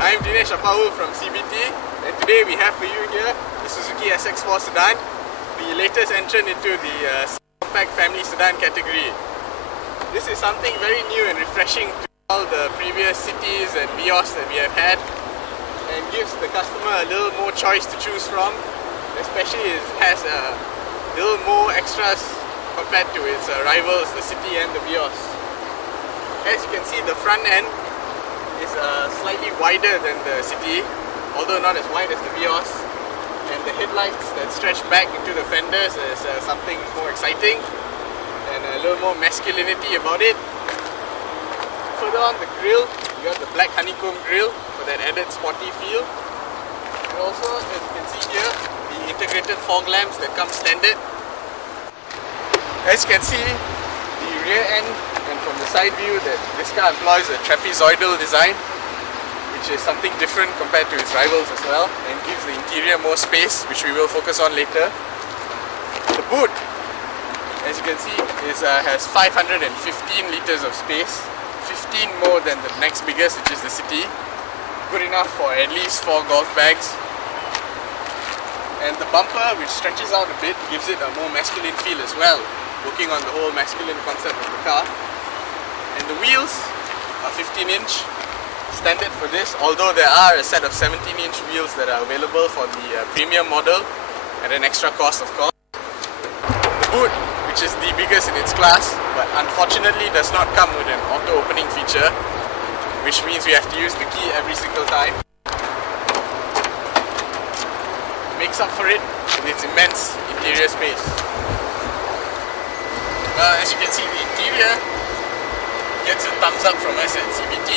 I'm Dinesh from CBT, and today we have for you here the Suzuki SX4 Sedan, the latest entrant into the compact family sedan category. This is something very new and refreshing to all the previous cities and Vios that we have had, and gives the customer a little more choice to choose from, especially it has a little more extras compared to its rivals, the City and the Vios. As you can see, the front end is slightly wider than the City, although not as wide as the Vios, and the headlights that stretch back into the fenders is something more exciting and a little more masculinity about it. Further on the grille, you got the black honeycomb grille for that added sporty feel, and also, as you can see here, the integrated fog lamps that come standard. As you can see, the rear end and from the side view, that this car employs a trapezoidal design, which is something different compared to its rivals as well, and gives the interior more space, which we will focus on later. The boot, as you can see, has 515 litres of space, 15 more than the next biggest, which is the City. Good enough for at least 4 golf bags. And the bumper, which stretches out a bit, gives it a more masculine feel as well, working on the whole masculine concept of the car. And the wheels are 15-inch, standard for this, although there are a set of 17-inch wheels that are available for the premium model at an extra cost, of course. The boot, which is the biggest in its class, but unfortunately does not come with an auto opening feature, which means we have to use the key every single time. Makes up for it with its immense interior space. As you can see, the interior gets a thumbs up from us at CBT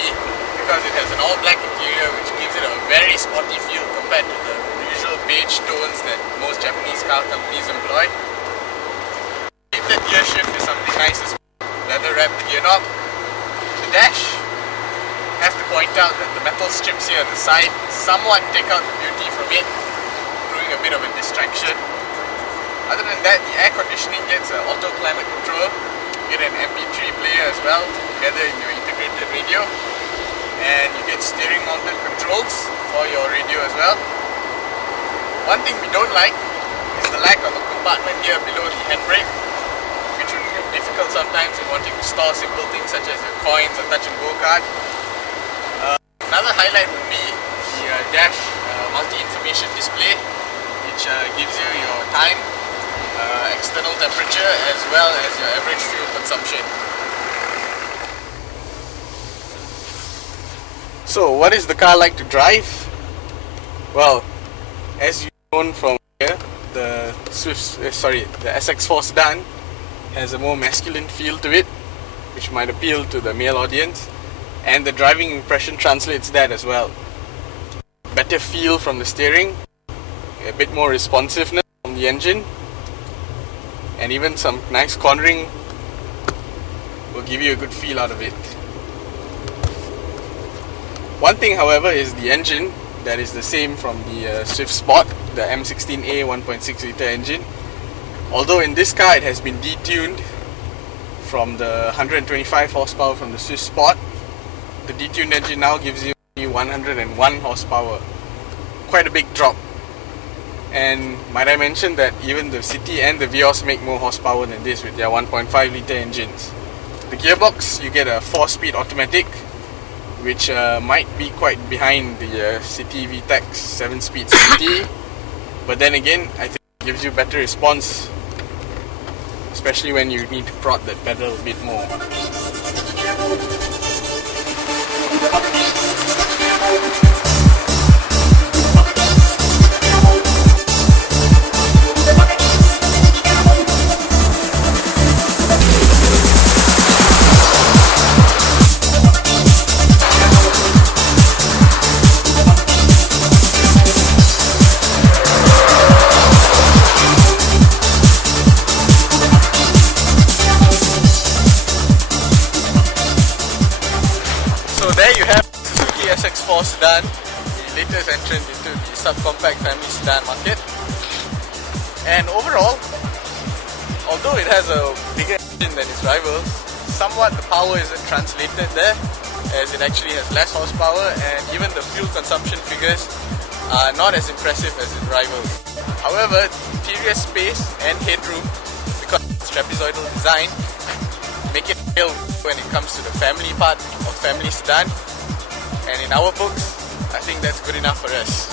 because it has an all-black interior, which gives it a very sporty feel compared to the usual beige tones that most Japanese car companies employ. The gear shift is something nice as well, leather-wrapped gear knob. The dash, I have to point out that the metal strips here at the side somewhat take out the beauty from it, throwing a bit of a distraction. Other than that, the air conditioning gets an auto climate control. You get an MP3 player as well, together in your integrated radio, and you get steering mounted controls for your radio as well. One thing we don't like is the lack of a compartment here below the handbrake, which would prove difficult sometimes in wanting to store simple things such as your coins or touch and go card. Another highlight would be the dash multi-information display, which gives you your time, external temperature, as well as your average fuel consumption. So, what is the car like to drive? Well, as you know from here, the SX4 Sedan has a more masculine feel to it, which might appeal to the male audience, and the driving impression translates that as well. Better feel from the steering, a bit more responsiveness from the engine, and even some nice cornering will give you a good feel out of it. One thing, however, is the engine that is the same from the Swift Sport, the M16A 1.6 litre engine. Although in this car it has been detuned from the 125 horsepower from the Swift Sport, the detuned engine now gives you 101 horsepower. Quite a big drop. And might I mention that even the City and the Vios make more horsepower than this with their 1.5 litre engines. The gearbox, you get a 4-speed automatic, which might be quite behind the City VTEC 7-speed CVT, but then again, I think it gives you better response, especially when you need to prod that pedal a bit more. So there you have Suzuki SX4 Sedan, the latest entrant into the subcompact family sedan market. And overall, although it has a bigger engine than its rivals, somewhat the power isn't translated there, as it actually has less horsepower, and even the fuel consumption figures are not as impressive as its rivals. However, interior space and headroom, because of its trapezoidal design, make it real when it comes to the family part of family sedan, and in our books, I think that's good enough for us.